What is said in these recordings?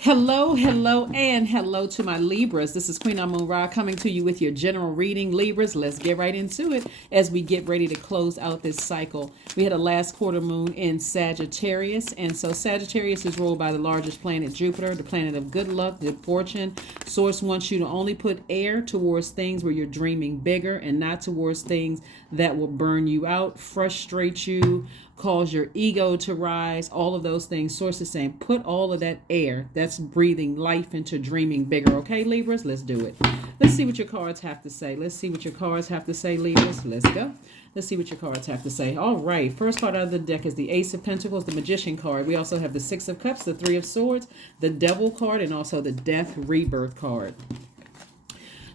Hello, hello, and hello to my Libras. This is Queen Amun Ra coming to you with your general reading. Libras, let's get right into it as we get ready to close out this cycle. We had a last quarter moon in Sagittarius, and so Sagittarius is ruled by the largest planet, Jupiter, the planet of good luck, good fortune. Source wants you to only put air towards things where you're dreaming bigger and not towards things that will burn you out, frustrate you, cause your ego to rise, all of those things. Source is saying put all of that air that's breathing life into dreaming bigger. Okay, Libras, let's do it. Let's see what your cards have to say. Let's see what your cards have to say, Libras. Let's go. Let's see what your cards have to say. All right, first card out of the deck is the Ace of Pentacles, the Magician card. We also have the Six of Cups, the Three of Swords, the Devil card, and also the Death Rebirth card.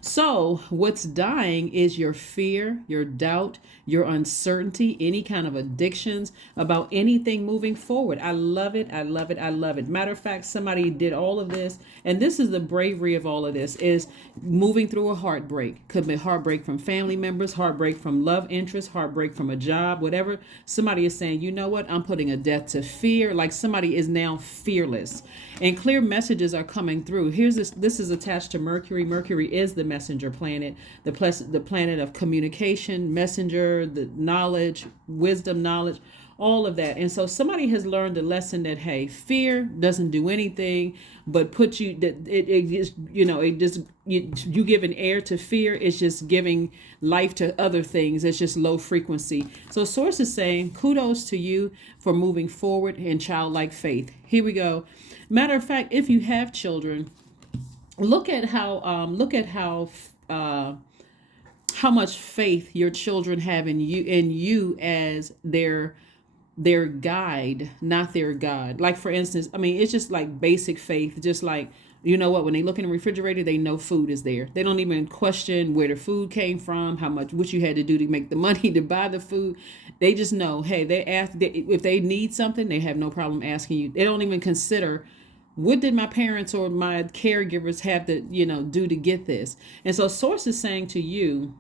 So what's dying is your fear, your doubt, your uncertainty, any kind of addictions about anything moving forward. I love it. I love it. I love it. Matter of fact, somebody did all of this. And this is the bravery of all of this, is moving through a heartbreak. Could be heartbreak from family members, heartbreak from love interest, heartbreak from a job, whatever. Somebody is saying, you know what? I'm putting a death to fear. Like somebody is now fearless. And clear messages are coming through. Here's this. This is attached to Mercury. Mercury is the messenger planet, the planet of communication, messenger, the knowledge, wisdom, knowledge, all of that. And so somebody has learned a lesson that, hey, fear doesn't do anything but put you, that it just, you give an air to fear. It's just giving life to other things. It's just low frequency. So source is saying kudos to you for moving forward in childlike faith. Here we go. Matter of fact, if you have children, look at how much faith your children have in you as their guide, not their God. Like for instance, I mean, it's just like basic faith, just like, you know what, when they look in the refrigerator, they know food is there. They don't even question where the food came from, what you had to do to make the money to buy the food. They just know, hey, if they need something, they have no problem asking you. They don't even consider, what did my parents or my caregivers have to, do to get this? And so source is saying to you,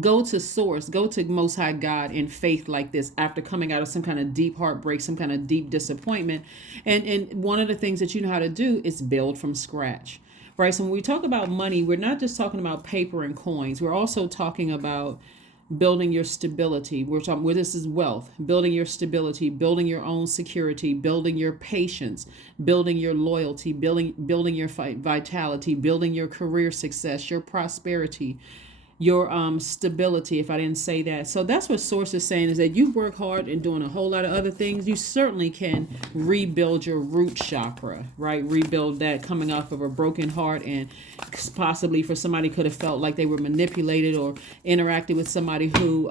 go to source, go to Most High God in faith like this after coming out of some kind of deep heartbreak, some kind of deep disappointment. And one of the things that you know how to do is build from scratch, right? So when we talk about money, we're not just talking about paper and coins. We're also talking about building your stability. We're talking where this is wealth, building your stability, building your own security, building your patience, building your loyalty, building your vitality, building your career success, your prosperity, your stability, if I didn't say that. So that's what source is saying, is that you work hard and doing a whole lot of other things. You certainly can rebuild your root chakra, right? Rebuild that, coming off of a broken heart, and possibly for somebody could have felt like they were manipulated or interacted with somebody who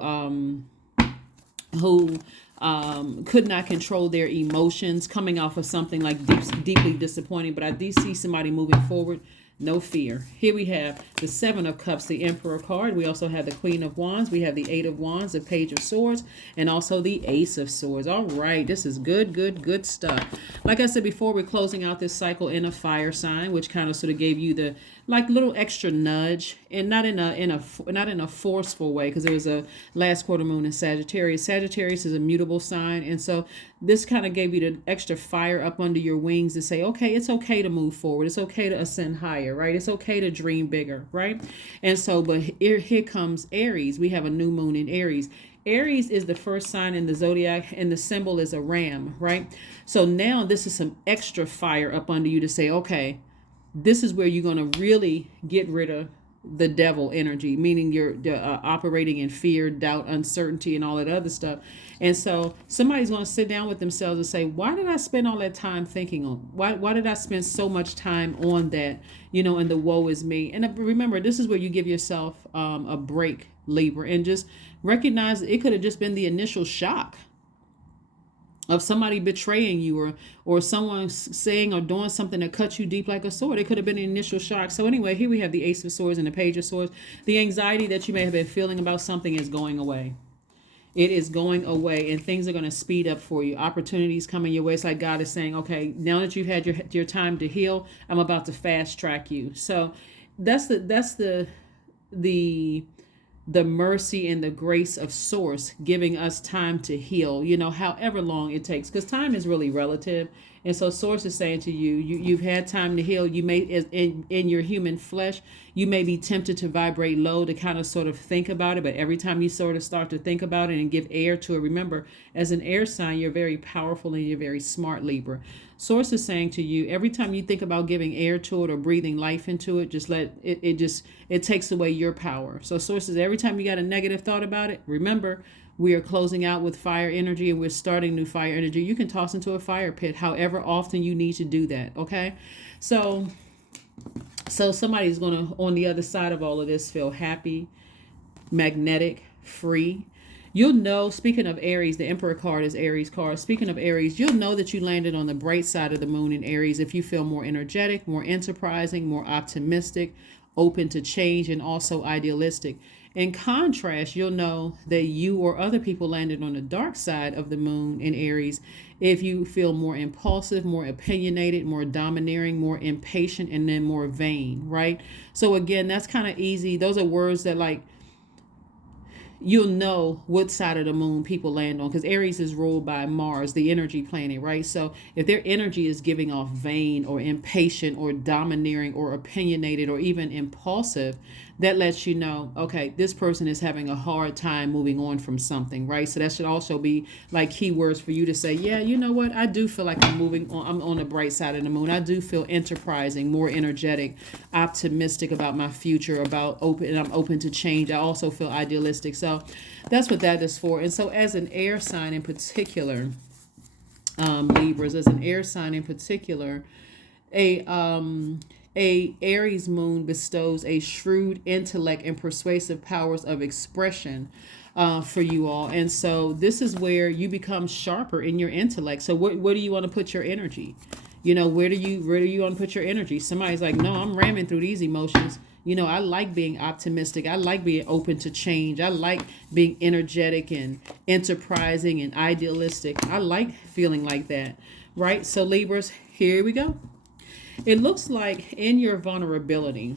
could not control their emotions, coming off of something like deeply disappointing. But I do see somebody moving forward. No fear. Here we have the Seven of Cups, the Emperor card. We also have the Queen of Wands. We have the Eight of Wands, the Page of Swords, and also the Ace of Swords. All right, this is good stuff. Like I said before, we're closing out this cycle in a fire sign, which kind of sort of gave you the little extra nudge, and not in a forceful way, because there was a last quarter moon in Sagittarius. Sagittarius is a mutable sign, and so this kind of gave you the extra fire up under your wings to say, okay, it's okay to move forward. It's okay to ascend higher, right? It's okay to dream bigger, right? And so, but here comes Aries. We have a new moon in Aries. Aries is the first sign in the zodiac, and the symbol is a ram, right? So now this is some extra fire up under you to say, okay, this is where you're going to really get rid of the devil energy, meaning you're operating in fear, doubt, uncertainty, and all that other stuff. And so somebody's going to sit down with themselves and say, why did I spend all that time thinking on, why did I spend so much time on that, and the woe is me. And remember, this is where you give yourself a break, Libra, and just recognize it could have just been the initial shock of somebody betraying you, or someone saying or doing something that cuts you deep like a sword. It could have been an initial shock. So anyway, here we have the Ace of Swords and the Page of Swords. The anxiety that you may have been feeling about something is going away. It is going away, and things are going to speed up for you. Opportunities coming your way. It's like God is saying, okay, now that you've had your time to heal, I'm about to fast track you. So that's the mercy and the grace of source giving us time to heal, however long it takes, because time is really relative. And so source is saying to you, you've had time to heal. You may, in your human flesh, you may be tempted to vibrate low, to kind of sort of think about it. But every time you sort of start to think about it and give air to it, remember, as an air sign, you're very powerful and you're very smart, Libra. Source is saying to you, every time you think about giving air to it or breathing life into it, just let it, it takes away your power. So source is, every time you got a negative thought about it, remember, we are closing out with fire energy and we're starting new fire energy. You can toss into a fire pit however often you need to do that. Okay. So somebody's going to, on the other side of all of this, feel happy, magnetic, free. You'll know, speaking of Aries, the Emperor card is Aries card. Speaking of Aries, you'll know that you landed on the bright side of the moon in Aries if you feel more energetic, more enterprising, more optimistic, open to change, and also idealistic. In contrast, you'll know that you or other people landed on the dark side of the moon in Aries if you feel more impulsive, more opinionated, more domineering, more impatient, and then more vain, right? So again, that's kind of easy. Those are words that, like, you'll know what side of the moon people land on, because Aries is ruled by Mars, the energy planet, right? So if their energy is giving off vain or impatient or domineering or opinionated or even impulsive, that lets you know, okay, this person is having a hard time moving on from something, right? So that should also be like keywords for you to say, yeah, you know what? I do feel like I'm moving on. I'm on the bright side of the moon. I do feel enterprising, more energetic, optimistic about my future, about open, and I'm open to change. I also feel idealistic. So that's what that is for. And so as an air sign in particular, Libras, as an air sign in particular, a Aries moon bestows a shrewd intellect and persuasive powers of expression for you all. And so this is where you become sharper in your intellect. So where do you want to put your energy? You know, where do you want to put your energy? Somebody's like, no, I'm ramming through these emotions. You know, I like being optimistic. I like being open to change. I like being energetic and enterprising and idealistic. I like feeling like that, right? So Libras, here we go. It looks like in your vulnerability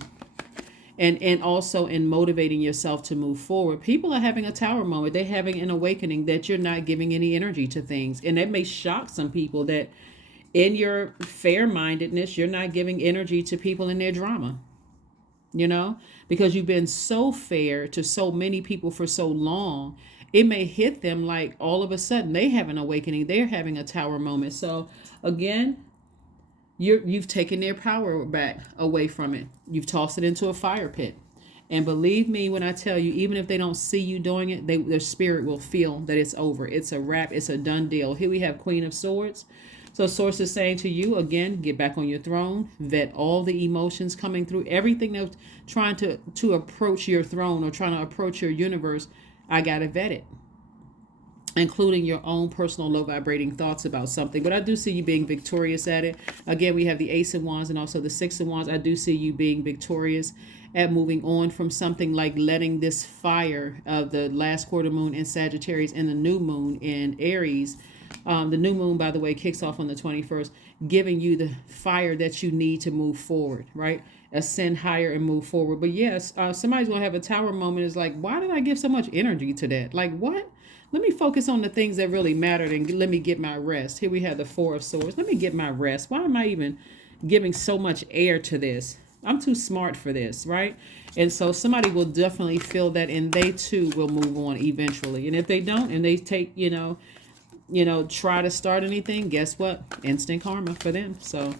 and also in motivating yourself to move forward, people are having a tower moment. They're having an awakening that you're not giving any energy to things. And that may shock some people, that in your fair-mindedness, you're not giving energy to people in their drama, you know, because you've been so fair to so many people for so long. It may hit them like all of a sudden they have an awakening. They're having a tower moment. So again, you've taken their power back away from it. You've tossed it into a fire pit. And believe me when I tell you, even if they don't see you doing it, their spirit will feel that it's over. It's a wrap. It's a done deal. Here we have Queen of Swords. So source is saying to you, again, get back on your throne, vet all the emotions coming through, everything that's trying to approach your throne or trying to approach your universe. I got to vet it, including your own personal low vibrating thoughts about something. But I do see you being victorious at it. Again, we have the Ace of Wands and also the Six of Wands. I do see you being victorious at moving on from something, like letting this fire of the last quarter moon in Sagittarius and the new moon in Aries. The new moon, by the way, kicks off on the 21st, giving you the fire that you need to move forward, right? Ascend higher and move forward. But yes, somebody's going to have a tower moment. Is like, why did I give so much energy to that? Like, what? Let me focus on the things that really mattered and let me get my rest. Here we have the Four of Swords. Let me get my rest. Why am I even giving so much air to this? I'm too smart for this, right? And so somebody will definitely feel that, and they too will move on eventually. And if they don't, and they take, try to start anything, guess what? Instant karma for them. So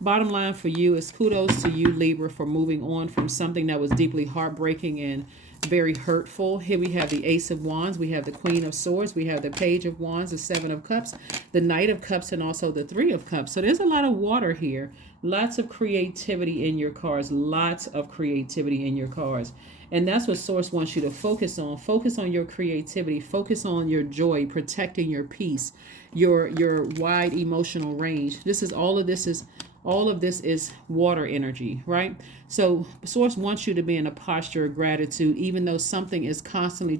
bottom line for you is kudos to you, Libra, for moving on from something that was deeply heartbreaking and very hurtful. Here we have the Ace of Wands, we have the Queen of Swords, we have the Page of Wands, the Seven of Cups, the Knight of Cups, and also the Three of Cups. So there's a lot of water here, lots of creativity in your cards, lots of creativity in your cards. And that's what Source wants you to focus on. Focus on your creativity, focus on your joy, protecting your peace, your wide emotional range. All of this is water energy, right? So Source wants you to be in a posture of gratitude, even though something is constantly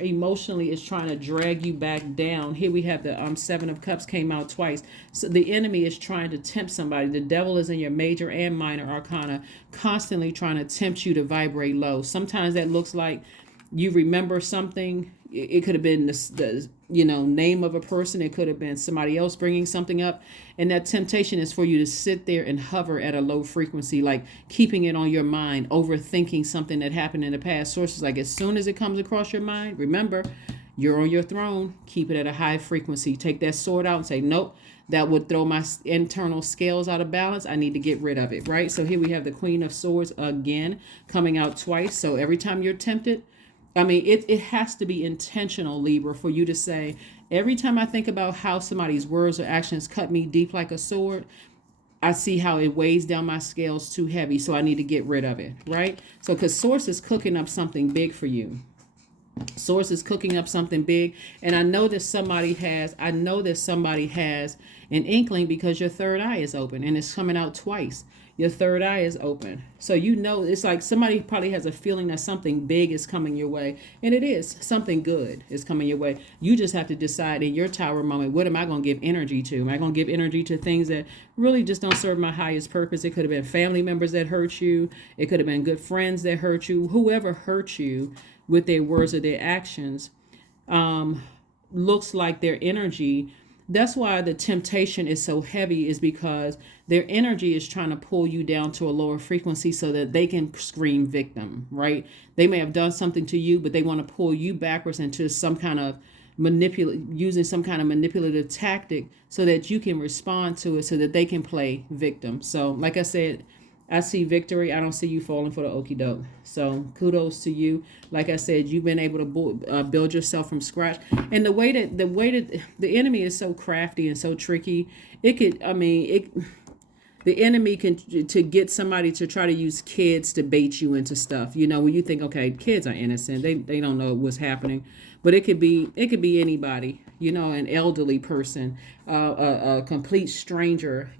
emotionally is trying to drag you back down. Here we have the Seven of Cups came out twice. So the enemy is trying to tempt somebody. The devil is in your major and minor arcana, constantly trying to tempt you to vibrate low. Sometimes that looks like you remember something, it could have been the name of a person. It could have been somebody else bringing something up. And that temptation is for you to sit there and hover at a low frequency, like keeping it on your mind, overthinking something that happened in the past. Sources like, as soon as it comes across your mind, remember, you're on your throne. Keep it at a high frequency. Take that sword out and say, nope, that would throw my internal scales out of balance. I need to get rid of it, right? So here we have the Queen of Swords again coming out twice. So every time you're tempted, it has to be intentional, Libra, for you to say, every time I think about how somebody's words or actions cut me deep like a sword, I see how it weighs down my scales too heavy, so I need to get rid of it, right? So because Source is cooking up something big for you. Source is cooking up something big, and I know that somebody has an inkling, because your third eye is open and it's coming out twice. Your third eye is open, so it's like somebody probably has a feeling that something big is coming your way, and it is. Something good is coming your way. You just have to decide in your tower moment, what am I going to give energy to? Am I going to give energy to things that really just don't serve my highest purpose? It could have been family members that hurt you. It could have been good friends that hurt you. Whoever hurt you with their words or their actions looks like their energy. That's why the temptation is so heavy, is because their energy is trying to pull you down to a lower frequency so that they can scream victim, right? They may have done something to you, but they want to pull you backwards into some kind of using some kind of manipulative tactic so that you can respond to it, so that they can play victim. So like I said, I see victory. I don't see you falling for the okie doke. So kudos to you. Like I said, you've been able to build yourself from scratch. And the way that the enemy is so crafty and so tricky, the enemy can to get somebody to try to use kids to bait you into stuff. When you think, okay, kids are innocent, they don't know what's happening, but it could be anybody. An elderly person, a complete stranger.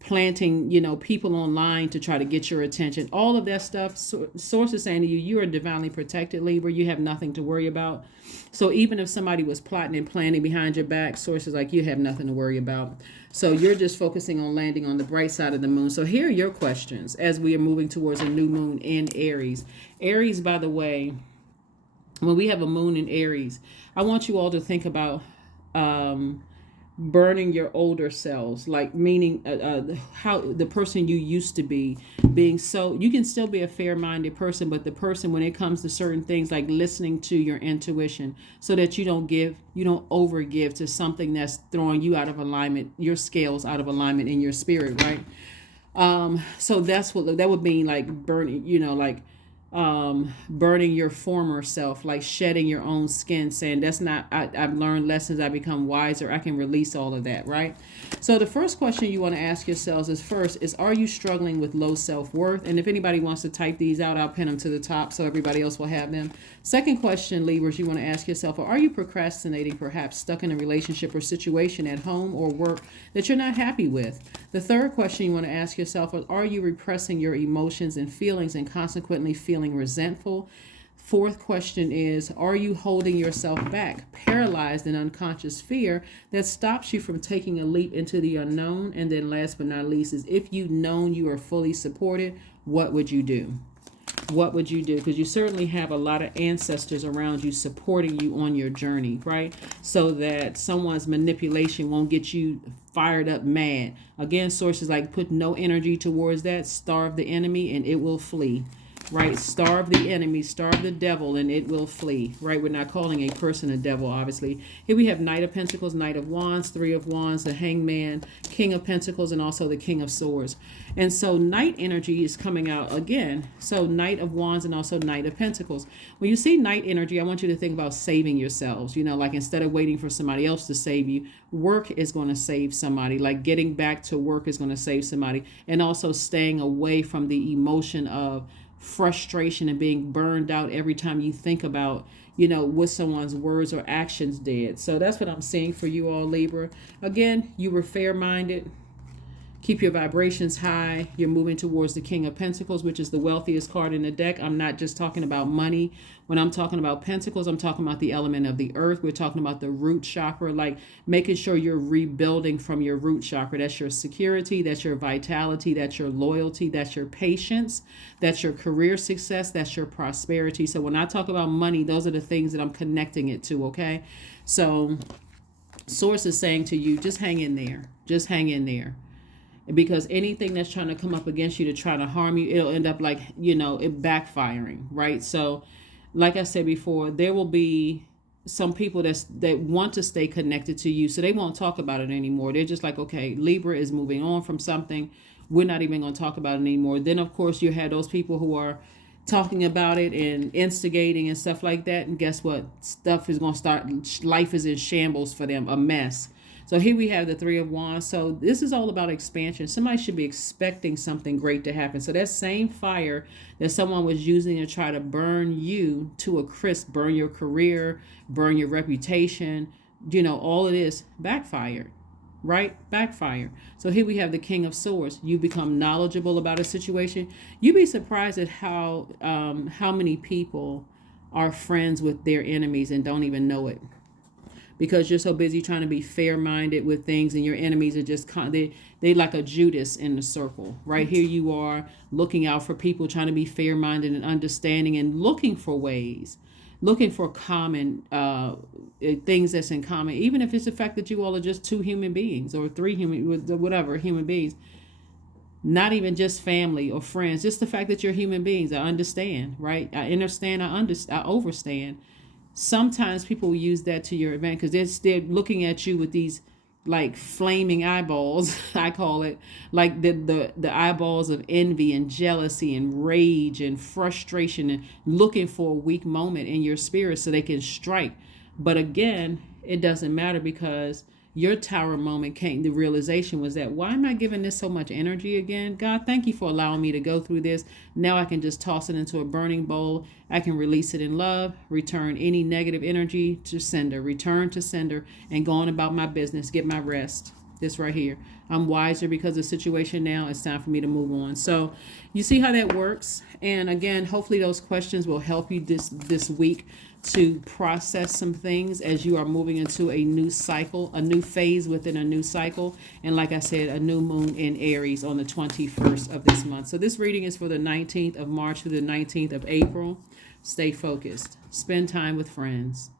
Planting, people online to try to get your attention. All of that stuff. Source is saying to you, you are divinely protected, Libra. You have nothing to worry about. So even if somebody was plotting and planning behind your back, Source is like, you have nothing to worry about. So you're just focusing on landing on the bright side of the moon. So here are your questions as we are moving towards a new moon in Aries. Aries, by the way, when we have a moon in Aries, I want you all to think about burning your older selves, like meaning how the person you used to be, being so you can still be a fair-minded person, but the person, when it comes to certain things, like listening to your intuition, so that you don't overgive to something that's throwing you out of alignment, your scales out of alignment in your spirit, right? So that's what that would mean, like burning, burning your former self, like shedding your own skin, saying that's not, I've learned lessons, I become wiser, I can release all of that, right? So the first question you want to ask yourselves is are you struggling with low self-worth? And if anybody wants to type these out, I'll pin them to the top so everybody else will have them. Second question, Libras, you want to ask yourself, are you procrastinating, perhaps stuck in a relationship or situation at home or work that you're not happy with? The third question you want to ask yourself is, are you repressing your emotions and feelings and consequently feeling resentful? Fourth question is, are you holding yourself back, paralyzed in unconscious fear that stops you from taking a leap into the unknown? And then last but not least is, if you'd known you are fully supported, what would you do? What would you do? Because you certainly have a lot of ancestors around you supporting you on your journey, right? So that someone's manipulation won't get you fired up mad. Again, sources like, put no energy towards that, starve the enemy and it will flee. Right? Starve the enemy, starve the devil, and it will flee. Right? We're not calling a person a devil, obviously. Here we have Knight of Pentacles, Knight of Wands, Three of Wands, the Hangman, King of Pentacles, and also the King of Swords. And so Knight energy is coming out again. So Knight of Wands and also Knight of Pentacles. When you see Knight energy, I want you to think about saving yourselves. Like instead of waiting for somebody else to save you, work is going to save somebody. Like getting back to work is going to save somebody. And also staying away from the emotion of frustration and being burned out every time you think about what someone's words or actions did. So that's what I'm seeing for you all, Libra. Again, you were fair-minded. Keep your vibrations high. You're moving towards the King of Pentacles, which is the wealthiest card in the deck. I'm not just talking about money. When I'm talking about Pentacles, I'm talking about the element of the earth. We're talking about the root chakra, like making sure you're rebuilding from your root chakra. That's your security, that's your vitality, that's your loyalty, that's your patience, that's your career success, that's your prosperity. So when I talk about money, those are the things that I'm connecting it to, okay? So Source is saying to you, just hang in there. Just hang in there. Because anything that's trying to come up against you to try to harm you, it'll end up like, it backfiring, right? So like I said before, there will be some people that want to stay connected to you, so they won't talk about it anymore. They're just like, okay, Libra is moving on from something. We're not even going to talk about it anymore. Then, of course, you had those people who are talking about it and instigating and stuff like that. And guess what? Stuff is going to start. Life is in shambles for them, a mess. So here we have the Three of Wands. So this is all about expansion. Somebody should be expecting something great to happen. So that same fire that someone was using to try to burn you to a crisp, burn your career, burn your reputation, all of this backfired, right? Backfire. So here we have the King of Swords. You become knowledgeable about a situation. You'd be surprised at how many people are friends with their enemies and don't even know it. Because you're so busy trying to be fair-minded with things, and your enemies are just they like a Judas in the circle. Right here you are looking out for people, trying to be fair-minded and understanding, and looking for ways, looking for common things that's in common, even if it's the fact that you all are just two human beings or three human beings. Not even just family or friends, just the fact that you're human beings. I understand, right? I understand, I overstand. Sometimes people will use that to your advantage because they're looking at you with these like flaming eyeballs. I call it like the eyeballs of envy and jealousy and rage and frustration, and looking for a weak moment in your spirit so they can strike. But again, it doesn't matter, because your tower moment came. The realization was that, why am I giving this so much energy again? God, thank you for allowing me to go through this. Now I can just toss it into a burning bowl. I can release it in love, return any negative energy to sender, return to sender, and go on about my business, get my rest. This right here. I'm wiser because of the situation now. It's time for me to move on. So you see how that works. And again, hopefully those questions will help you this week to process some things as you are moving into a new cycle, a new phase within a new cycle. And like I said, a new moon in Aries on the 21st of this month. So this reading is for the 19th of March through the 19th of April. Stay focused. Spend time with friends.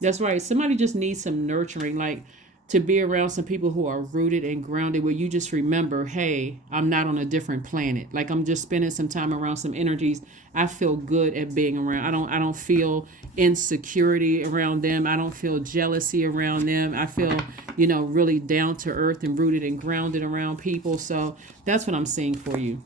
That's right. Somebody just needs some nurturing, like to be around some people who are rooted and grounded, where you just remember, hey, I'm not on a different planet. Like, I'm just spending some time around some energies I feel good at being around. I don't feel insecurity around them. I don't feel jealousy around them. I feel, really down to earth and rooted and grounded around people. So that's what I'm seeing for you.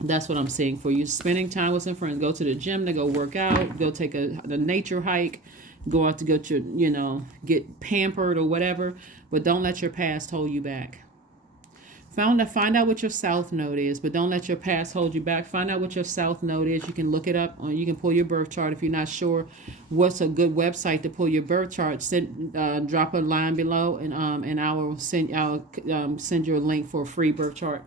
That's what I'm seeing for you. Spending time with some friends. Go to the gym to go work out. Go take a nature hike. Go out to go to, get pampered or whatever. But don't let your past hold you back. Find out what your South Node is, but don't let your past hold you back. Find out what your South Node is. You can look it up, or you can pull your birth chart. If you're not sure what's a good website to pull your birth chart, drop a line below, and I'll send you a link for a free birth chart.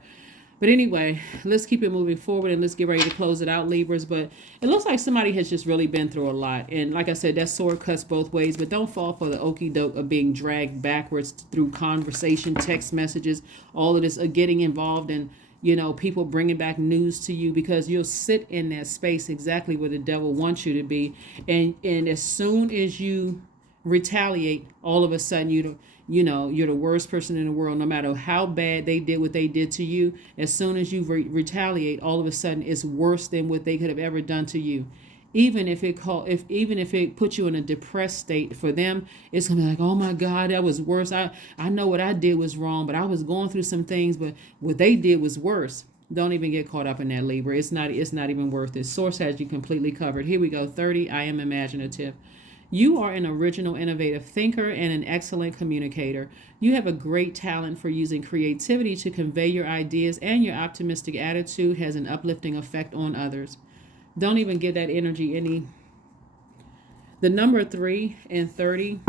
But anyway, let's keep it moving forward, and let's get ready to close it out, Libras. But it looks like somebody has just really been through a lot. And like I said, that sword cuts both ways. But don't fall for the okie doke of being dragged backwards through conversation, text messages, all of this, getting involved in, people bringing back news to you, because you'll sit in that space exactly where the devil wants you to be. And as soon as you retaliate, all of a sudden you're the worst person in the world. No matter how bad they did what they did to you, as soon as you retaliate, all of a sudden it's worse than what they could have ever done to you. Even if it puts you in a depressed state, for them it's gonna be like, oh my God, that was worse. I know what I did was wrong, but I was going through some things, but what they did was worse. Don't even get caught up in that, Libra. It's not even worth it. Source has you completely covered. Here we go. 30. I am imaginative. You are an original, innovative thinker and an excellent communicator. You have a great talent for using creativity to convey your ideas, and your optimistic attitude has an uplifting effect on others. Don't even give that energy any. The number 3 and 30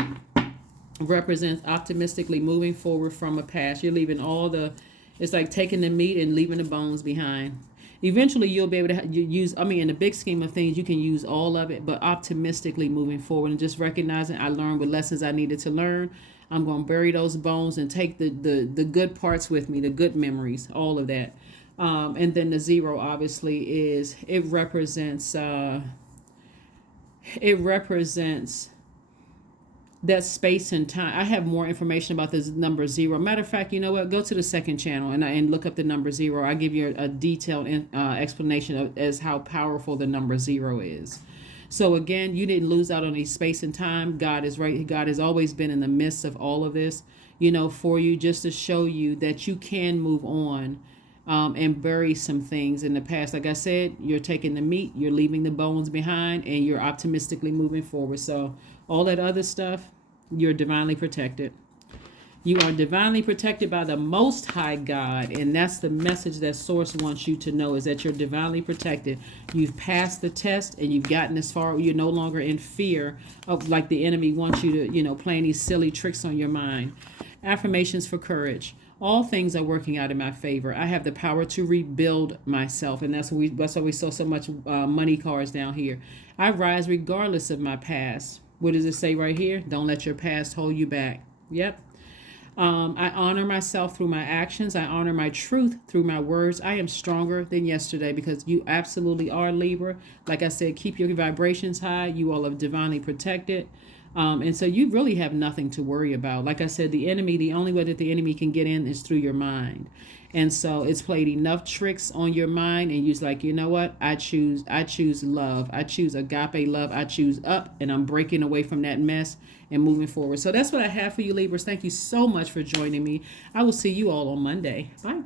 represents optimistically moving forward from a past. You're leaving all the It's like taking the meat and leaving the bones behind. Eventually, you'll be able to use, I mean, in the big scheme of things, you can use all of it, but optimistically moving forward and just recognizing I learned what lessons I needed to learn. I'm going to bury those bones and take the good parts with me, the good memories, all of that. And then the zero obviously is, it represents that space and time. I have more information about this number zero. Matter of fact, you know what? Go to the second channel and look up the number zero. I give you a detailed explanation of as how powerful the number zero is. So again, you didn't lose out on any space and time. God is right. God has always been in the midst of all of this, you know, for you, just to show you that you can move on. And bury some things in the past. Like I said, you're taking the meat, you're leaving the bones behind, and you're optimistically moving forward. So all that other stuff, you're divinely protected. You are divinely protected by the Most High God, and that's the message that Source wants you to know, is that you're divinely protected. You've passed the test, and you've gotten as far. You're no longer in fear of, like, the enemy wants you to, you know, playing these silly tricks on your mind. Affirmations for courage. All things are working out in my favor. I have the power to rebuild myself, and that's why we saw so much money cards down here. I rise regardless of my past. What does it say right here? Don't let your past hold you back. Yep. I honor myself through my actions. I honor my truth through my words. I am stronger than yesterday, because you absolutely are, Libra. Like I said, keep your vibrations high. You all are divinely protected. And so you really have nothing to worry about. Like I said, the only way that the enemy can get in is through your mind. And so it's played enough tricks on your mind, and you're like, you know what? I choose love. I choose agape love. I choose up, and I'm breaking away from that mess and moving forward. So that's what I have for you, Libras. Thank you so much for joining me. I will see you all on Monday. Bye.